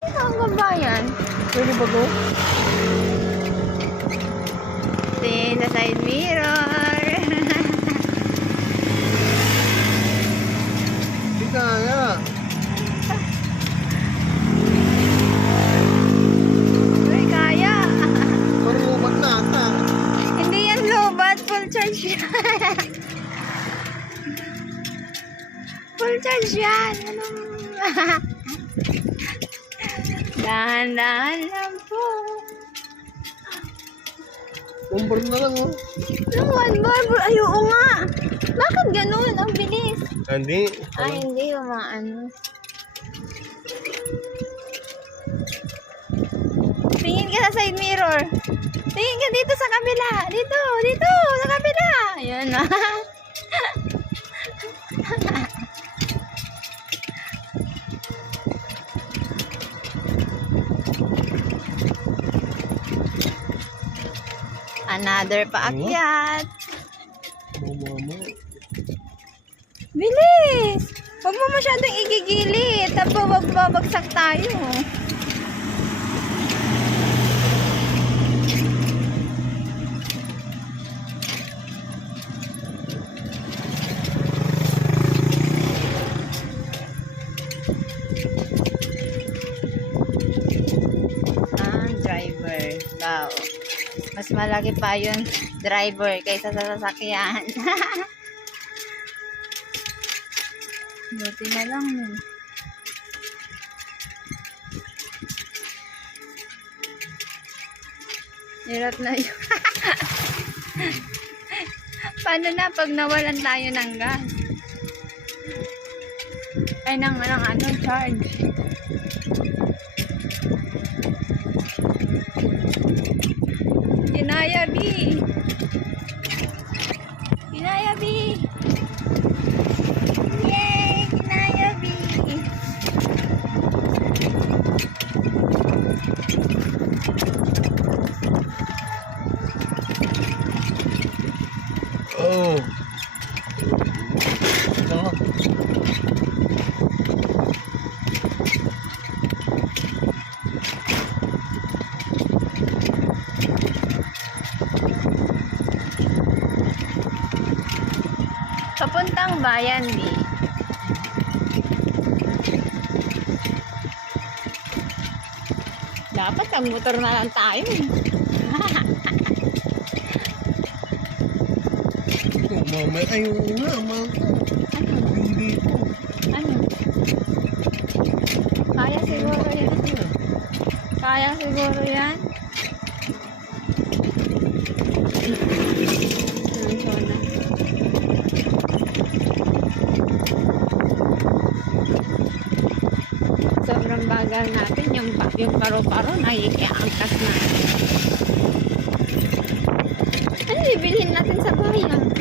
Ito ang kabayan. Pwede ba to? Tingin sa side mirror. Hindi kaya. Uy, kaya. Parang umat na ata. Hindi yan lobat. Full charge yan. Full charge yan. Anong... Dahan-dahan lang po. Umbar na lang oh. Ano, one bar? Ay, oo nga. Bakit ganun? Ang bilis. Hindi. Ay, hindi. Umaano. Tingin ka sa side mirror. Tingin ka dito sa kabila. Dito, dito, sa kabila. Ayan na. Another paakyat. Mama. Bilis! Huwag mo masyadong igigilid. Tapos wag babagsak tayo. Driver. Wow. Mas malaki pa yung driver kaysa sa sasakyan. Buti na lang nun. Hirap na yun. Paano na pag nawalan tayo ng gas? Ay, ng ano, charge. Kinaya, B. Kinaya, B. Yay! Kinaya, B. Oh. No. Papuntang bayan, B. Dapat ang motor na lang tayo. Mama, ay oo nga, mama. Ano? Hindi po. Ano? Kaya siguro yan. Kaya siguro yan. Sona. Sobrang bagal natin. Yung paro-paro nakikiangkas na. Ano bibilhin natin sa bayan?